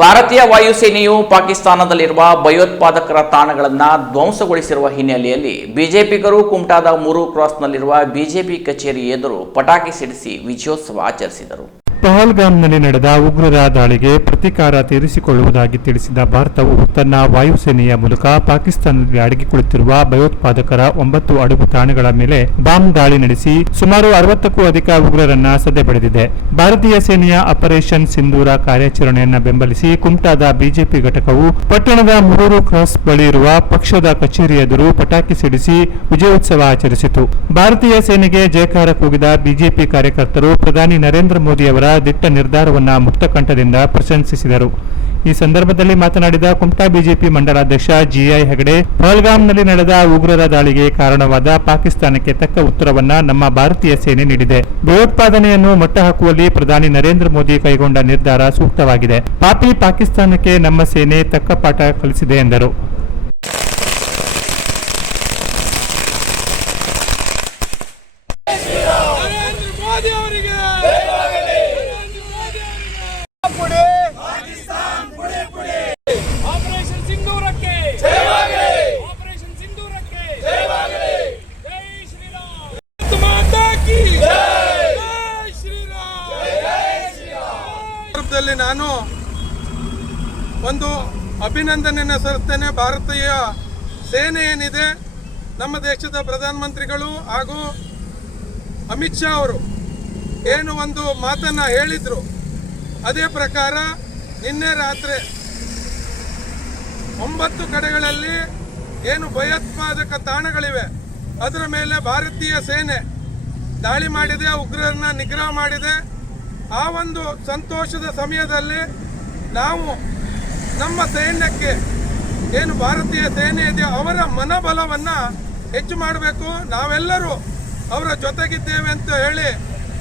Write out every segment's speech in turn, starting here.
ಭಾರತೀಯ ವಾಯುಸೇನೆಯು ಪಾಕಿಸ್ತಾನದಲ್ಲಿರುವ ಭಯೋತ್ಪಾದಕರ ತಾಣಗಳನ್ನು ಧ್ವಂಸಗೊಳಿಸಿರುವ ಹಿನ್ನೆಲೆಯಲ್ಲಿ ಬಿಜೆಪಿಗರು ಕುಮಟಾದ ಮೂರು ಕ್ರಾಸ್ನಲ್ಲಿರುವ ಬಿಜೆಪಿ ಕಚೇರಿ ಎದುರು ಪಟಾಕಿ ಸಿಡಿಸಿ ವಿಜಯೋತ್ಸವ ಆಚರಿಸಿದರು. ಪಹಲ್ಗಾಮ್ನಲ್ಲಿ ನಡೆದ ಉಗ್ರರ ದಾಳಿಗೆ ಪ್ರತೀಕಾರ ತೀರಿಸಿಕೊಳ್ಳುವುದಾಗಿ ತಿಳಿಸಿದ ಭಾರತವು ತನ್ನ ವಾಯುಸೇನೆಯ ಮೂಲಕ ಪಾಕಿಸ್ತಾನದಲ್ಲಿ ಅಡಗಿಕೊಳ್ಳುತ್ತಿರುವ ಭಯೋತ್ಪಾದಕರ ಒಂಬತ್ತು ಅಡುಗು ತಾಣಗಳ ಮೇಲೆ ಬಾಂಬ್ ದಾಳಿ ನಡೆಸಿ ಸುಮಾರು ಅರವತ್ತಕ್ಕೂ ಅಧಿಕ ಉಗ್ರರನ್ನ ಸದೆ ಬಡಿದಿದೆ. ಭಾರತೀಯ ಸೇನೆಯ ಆಪರೇಷನ್ ಸಿಂಧೂರ ಕಾರ್ಯಾಚರಣೆಯನ್ನ ಬೆಂಬಲಿಸಿ ಕುಮಟಾದ ಬಿಜೆಪಿ ಘಟಕವು ಪಟ್ಟಣದ ಮೂರು ಕ್ರಾಸ್ ಬಳಿ ಇರುವ ಪಕ್ಷದ ಕಚೇರಿ ಎದುರು ಪಟಾಕಿ ಸಿಡಿಸಿ ವಿಜಯೋತ್ಸವ ಆಚರಿಸಿತು. ಭಾರತೀಯ ಸೇನೆಗೆ ಜಯಕಾರ ಕೂಗಿದ ಬಿಜೆಪಿ ಕಾರ್ಯಕರ್ತರು ಪ್ರಧಾನಿ ನರೇಂದ್ರ ಮೋದಿ ಅವರ ದಿಟ್ಟ ನಿರ್ಧಾರವನ್ನು ಮುಕ್ತಕಂಠದಿಂದ ಪ್ರಶಂಸಿಸಿದರು. ಈ ಸಂದರ್ಭದಲ್ಲಿ ಮಾತನಾಡಿದ ಕುಮಟಾ ಬಿಜೆಪಿ ಮಂಡಲಾಧ್ಯಕ್ಷ ಜಿಐ ಹೆಗಡೆ, ಪಹಲ್ಗಾಮ್ನಲ್ಲಿ ನಡೆದ ಉಗ್ರರ ದಾಳಿಗೆ ಕಾರಣವಾದ ಪಾಕಿಸ್ತಾನಕ್ಕೆ ತಕ್ಕ ಉತ್ತರವನ್ನ ನಮ್ಮ ಭಾರತೀಯ ಸೇನೆ ನೀಡಿದೆ. ಭಯೋತ್ಪಾದನೆಯನ್ನು ಮಟ್ಟಹಾಕುವಲ್ಲಿ ಪ್ರಧಾನಿ ನರೇಂದ್ರ ಮೋದಿ ಕೈಗೊಂಡ ನಿರ್ಧಾರ ಸೂಕ್ತವಾಗಿದೆ. ಪಾಪಿ ಪಾಕಿಸ್ತಾನಕ್ಕೆ ನಮ್ಮ ಸೇನೆ ತಕ್ಕ ಪಾಠ ಕಲಿಸಿದೆ ಎಂದರು ನರೇಂದ್ರ ಮೋದಿ ಅವರಿಗೆ ನರೇಂದ್ರ ಮೋದಿ ಅವರಿಗೆ ಆಪರೇಷನ್ ಸಿಂಧೂರಕ್ಕೆ ಆಪರೇಷನ್ ಸಿಂಧೂರಕ್ಕೆ ಜೈ ಶ್ರೀರಾಮ್ ಭಾರತ ಮಾತಾ ಕಿ ಜೈ ಶ್ರೀರಾಮ್ ಸಂದರ್ಭದಲ್ಲಿ ನಾನು ಒಂದು ಅಭಿನಂದನೆಯನ್ನು ಸಲ್ಲಿಸ್ತೇನೆ. ಭಾರತೀಯ ಸೇನೆ ಏನಿದೆ, ನಮ್ಮ ದೇಶದ ಪ್ರಧಾನಮಂತ್ರಿಗಳು ಹಾಗೂ ಅಮಿತ್ ಶಾ ಅವರು ಏನು ಒಂದು ಮಾತನ್ನ ಹೇಳಿದ್ರು, ಅದೇ ಪ್ರಕಾರ ನಿನ್ನೆ ರಾತ್ರಿ ಒಂಬತ್ತು ಕಡೆಗಳಲ್ಲಿ ಏನು ಭಯೋತ್ಪಾದಕ ತಾಣಗಳಿವೆ, ಅದರ ಮೇಲೆ ಭಾರತೀಯ ಸೇನೆ ದಾಳಿ ಮಾಡಿದೆ, ಉಗ್ರರನ್ನ ನಿಗ್ರಹ ಮಾಡಿದೆ. ಆ ಒಂದು ಸಂತೋಷದ ಸಮಯದಲ್ಲಿ ನಾವು ನಮ್ಮ ಸೈನ್ಯಕ್ಕೆ ಏನು ಭಾರತೀಯ ಸೇನೆ ಇದೆ, ಅವರ ಮನೋಬಲವನ್ನು ಹೆಚ್ಚು ಮಾಡಬೇಕು. ನಾವೆಲ್ಲರೂ ಅವರ ಜೊತೆಗಿದ್ದೇವೆ ಅಂತ ಹೇಳಿ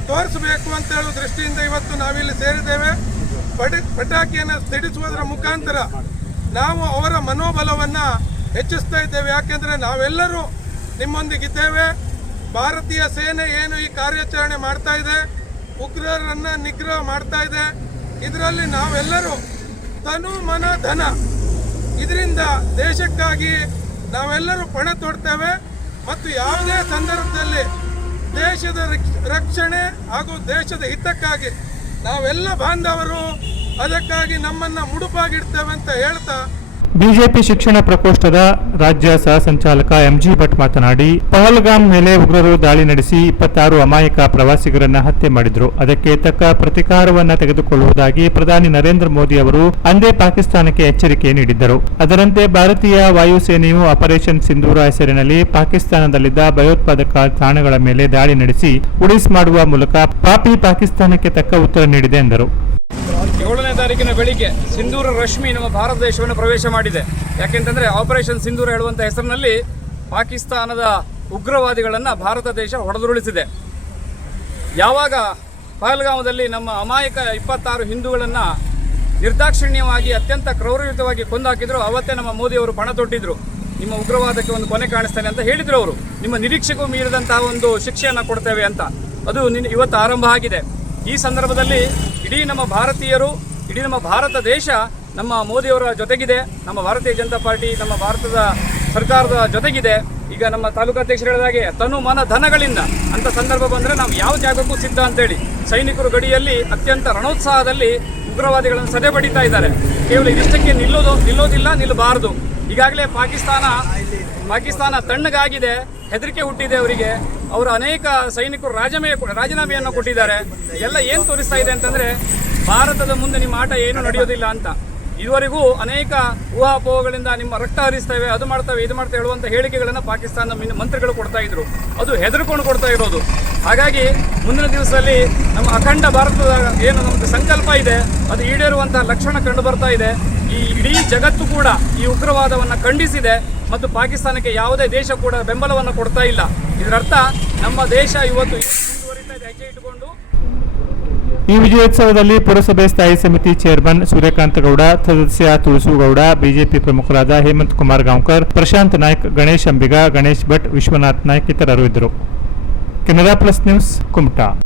ತೋರಿಸಬೇಕು ಅಂತ ಹೇಳೋ ದೃಷ್ಟಿಯಿಂದ ಇವತ್ತು ನಾವಿಲ್ಲಿ ಸೇರಿದ್ದೇವೆ. ಪಟ, ಪಟಾಕಿಯನ್ನು ಸಿಡಿಸುವುದರ ಮುಖಾಂತರ ನಾವು ಅವರ ಮನೋಬಲವನ್ನ ಹೆಚ್ಚಿಸ್ತಾ ಇದ್ದೇವೆ. ಯಾಕೆಂದ್ರೆ ನಾವೆಲ್ಲರೂ ನಿಮ್ಮೊಂದಿಗಿದ್ದೇವೆ. ಭಾರತೀಯ ಸೇನೆ ಏನು ಈ ಕಾರ್ಯಾಚರಣೆ ಮಾಡ್ತಾ ಇದೆ? ಉಗ್ರರನ್ನ ನಿಗ್ರಹ ಮಾಡ್ತಾ ಇದೆ. ಇದರಲ್ಲಿ ನಾವೆಲ್ಲರೂ ತನು ಮನ ಧನ. ಇದರಿಂದ ದೇಶಕ್ಕಾಗಿ ನಾವೆಲ್ಲರೂ ಪಣ ತೊಡ್ತೇವೆ ಮತ್ತು ಯಾವುದೇ ಸಂದರ್ಭದಲ್ಲಿ ದೇಶದ ರಕ್ಷ- ರಕ್ಷಣೆ ಹಾಗೂ ದೇಶದ ಹಿತಕ್ಕಾಗಿ ನಾವೆಲ್ಲ ಬಾಂಧವರು ಅದಕ್ಕಾಗಿ ನಮ್ಮನ್ನು ಮುಡುಪಾಗಿಡ್ತೇವೆ ಅಂತ ಹೇಳ್ತಾ ಬಿಜೆಪಿ ಶಿಕ್ಷಣ ಪ್ರಕೋಷ್ಠದ ರಾಜ್ಯ ಸಹ ಸಂಚಾಲಕ ಎಂಜಿ ಭಟ್ ಮಾತನಾಡಿ, ಪಹಲ್ಗಾಮ್ ಮೇಲೆ ಉಗ್ರರು ದಾಳಿ ನಡೆಸಿ ಇಪ್ಪತ್ತಾರು ಅಮಾಯಕ ಪ್ರವಾಸಿಗರನ್ನ ಹತ್ಯೆ ಮಾಡಿದ್ರು. ಅದಕ್ಕೆ ತಕ್ಕ ಪ್ರತಿಕಾರವನ್ನ ತೆಗೆದುಕೊಳ್ಳುವುದಾಗಿ ಪ್ರಧಾನಿ ನರೇಂದ್ರ ಮೋದಿ ಅವರು ಅಂದೇ ಪಾಕಿಸ್ತಾನಕ್ಕೆ ಎಚ್ಚರಿಕೆ ನೀಡಿದ್ದರು. ಅದರಂತೆ ಭಾರತೀಯ ವಾಯುಸೇನೆಯು ಆಪರೇಷನ್ ಸಿಂಧೂರ ಹೆಸರಿನಲ್ಲಿ ಪಾಕಿಸ್ತಾನದಲ್ಲಿದ್ದ ಭಯೋತ್ಪಾದಕ ತಾಣಗಳ ಮೇಲೆ ದಾಳಿ ನಡೆಸಿ ಉಡಿಸ್ ಮಾಡುವ ಮೂಲಕ ಪಾಪಿ ಪಾಕಿಸ್ತಾನಕ್ಕೆ ತಕ್ಕ ಉತ್ತರ ನೀಡಿದೆ ಎಂದರು. ತಾರೀಕಿನ ಬೆಳಿಗ್ಗೆ ಸಿಂಧೂರ ರಶ್ಮಿ ನಮ್ಮ ಭಾರತ ದೇಶವನ್ನು ಪ್ರವೇಶ ಮಾಡಿದೆ. ಯಾಕೆಂತಂದರೆ ಆಪರೇಷನ್ ಸಿಂಧೂರ ಹೇಳುವಂಥ ಹೆಸರಿನಲ್ಲಿ ಪಾಕಿಸ್ತಾನದ ಉಗ್ರವಾದಿಗಳನ್ನು ಭಾರತ ದೇಶ ಹೊಡೆದುರುಳಿಸಿದೆ. ಯಾವಾಗ ಪಹಲ್ಗಾಮದಲ್ಲಿ ನಮ್ಮ ಅಮಾಯಕ ಇಪ್ಪತ್ತಾರು ಹಿಂದೂಗಳನ್ನು ನಿರ್ದಾಕ್ಷಿಣ್ಯವಾಗಿ ಅತ್ಯಂತ ಕ್ರೌರಯುತವಾಗಿ ಕೊಂದಾಕಿದ್ರು, ಅವತ್ತೇ ನಮ್ಮ ಮೋದಿಯವರು ಪಣ ತೊಟ್ಟಿದ್ರು. ನಿಮ್ಮ ಉಗ್ರವಾದಕ್ಕೆ ಒಂದು ಕೊನೆ ಕಾಣಿಸ್ತಾನೆ ಅಂತ ಹೇಳಿದರು ಅವರು. ನಿಮ್ಮ ನಿರೀಕ್ಷೆಗೂ ಮೀರಿದಂತಹ ಒಂದು ಶಿಕ್ಷೆಯನ್ನು ಕೊಡ್ತೇವೆ ಅಂತ. ಅದು ಇವತ್ತು ಆರಂಭ ಆಗಿದೆ. ಈ ಸಂದರ್ಭದಲ್ಲಿ ಇಡೀ ನಮ್ಮ ಭಾರತೀಯರು ಇಡೀ ನಮ್ಮ ಭಾರತ ದೇಶ ನಮ್ಮ ಮೋದಿಯವರ ಜೊತೆಗಿದೆ, ನಮ್ಮ ಭಾರತೀಯ ಜನತಾ ಪಾರ್ಟಿ, ನಮ್ಮ ಭಾರತದ ಸರ್ಕಾರದ ಜೊತೆಗಿದೆ. ಈಗ ನಮ್ಮ ತಾಲೂಕು ಅಧ್ಯಕ್ಷರು ಹೇಳಿದ ಹಾಗೆ ತನು ಮನ ಧನಗಳಿಂದ ಅಂತ ಸಂದರ್ಭ ಬಂದರೆ ನಾವು ಯಾವ ಜಾಗಕ್ಕೂ ಸಿದ್ಧ ಅಂತೇಳಿ ಸೈನಿಕರು ಗಡಿಯಲ್ಲಿ ಅತ್ಯಂತ ರಣೋತ್ಸಾಹದಲ್ಲಿ ಉಗ್ರವಾದಿಗಳನ್ನು ಸದೆ ಬಡಿತಾ ಇದ್ದಾರೆ. ಕೇವಲ ಇದಿಷ್ಟಕ್ಕೆ ನಿಲ್ಲೋದು ನಿಲ್ಲೋದಿಲ್ಲ, ನಿಲ್ಲಬಾರದು. ಈಗಾಗಲೇ ಪಾಕಿಸ್ತಾನ ಪಾಕಿಸ್ತಾನ ತಣ್ಣಗಾಗಿದೆ, ಹೆದರಿಕೆ ಹುಟ್ಟಿದೆ ಅವರಿಗೆ. ಅವರು ಅನೇಕ ಸೈನಿಕರು ರಾಜೀನಾಮೆಯನ್ನು ಕೊಟ್ಟಿದ್ದಾರೆ. ಎಲ್ಲ ಏನು ತೋರಿಸ್ತಾ ಇದೆ ಅಂತಂದ್ರೆ ಭಾರತದ ಮುಂದೆ ನಿಮ್ಮ ಆಟ ಏನು ನಡೆಯೋದಿಲ್ಲ ಅಂತ. ಇದುವರೆಗೂ ಅನೇಕ ಊಹಾಪೋಹಗಳಿಂದ ನಿಮ್ಮ ರಕ್ತ ಹರಿಸ್ತೇವೆ, ಅದು ಮಾಡ್ತೇವೆ, ಇದು ಮಾಡ್ತೇವೆ ಹೇಳುವಂಥ ಹೇಳಿಕೆಗಳನ್ನು ಪಾಕಿಸ್ತಾನದ ಮಿನ್- ಮಂತ್ರಿಗಳು ಕೊಡ್ತಾ ಇದ್ರು. ಅದು ಹೆದರ್ಕೊಂಡು ಕೊಡ್ತಾ ಇರೋದು. ಹಾಗಾಗಿ ಮುಂದಿನ ದಿವಸದಲ್ಲಿ ನಮ್ಮ ಅಖಂಡ ಭಾರತದ ಏನು ನಮ್ದು ಸಂಕಲ್ಪ ಇದೆ, ಅದು ಈಡೇರುವಂತಹ ಲಕ್ಷಣ ಕಂಡು ಬರ್ತಾ ಇದೆ. ಈ ಇಡೀ ಜಗತ್ತು ಕೂಡ ಈ ಉಗ್ರವಾದವನ್ನು ಖಂಡಿಸಿದೆ ಮತ್ತು ಪಾಕಿಸ್ತಾನಕ್ಕೆ ಯಾವುದೇ ದೇಶ ಕೂಡ ಬೆಂಬಲವನ್ನು ಕೊಡ್ತಾ ಇಲ್ಲ. ಇದರರ್ಥ ನಮ್ಮ ದೇಶ ಇವತ್ತು ಮುಂದುವರಿತಾ ಇದೆ. ಹೆಜ್ಜೆ ಇಟ್ಟುಕೊಂಡು ಈ ವಿಜಯೋತ್ಸವದಲ್ಲಿ ಪುರಸಭೆ ಸ್ಥಾಯಿ ಸಮಿತಿ ಚೇರ್ಮನ್ ಸೂರ್ಯಕಾಂತ ಗೌಡ, ಸದಸ್ಯ ತುಳಸುಗೌಡ ಬಿಜೆಪಿ ಪ್ರಮುಖರಾದ ಹೇಮಂತ್ ಕುಮಾರ್ ಗಾಂವ್ಕರ್, ಪ್ರಶಾಂತ್ ನಾಯ್ಕ್, ಗಣೇಶ್ ಅಂಬಿಗ, ಗಣೇಶ್ ಭಟ್, ವಿಶ್ವನಾಥ್ ನಾಯ್ಕ್ ಇತರರು ಇದ್ದರು. Canara plus news Kumta.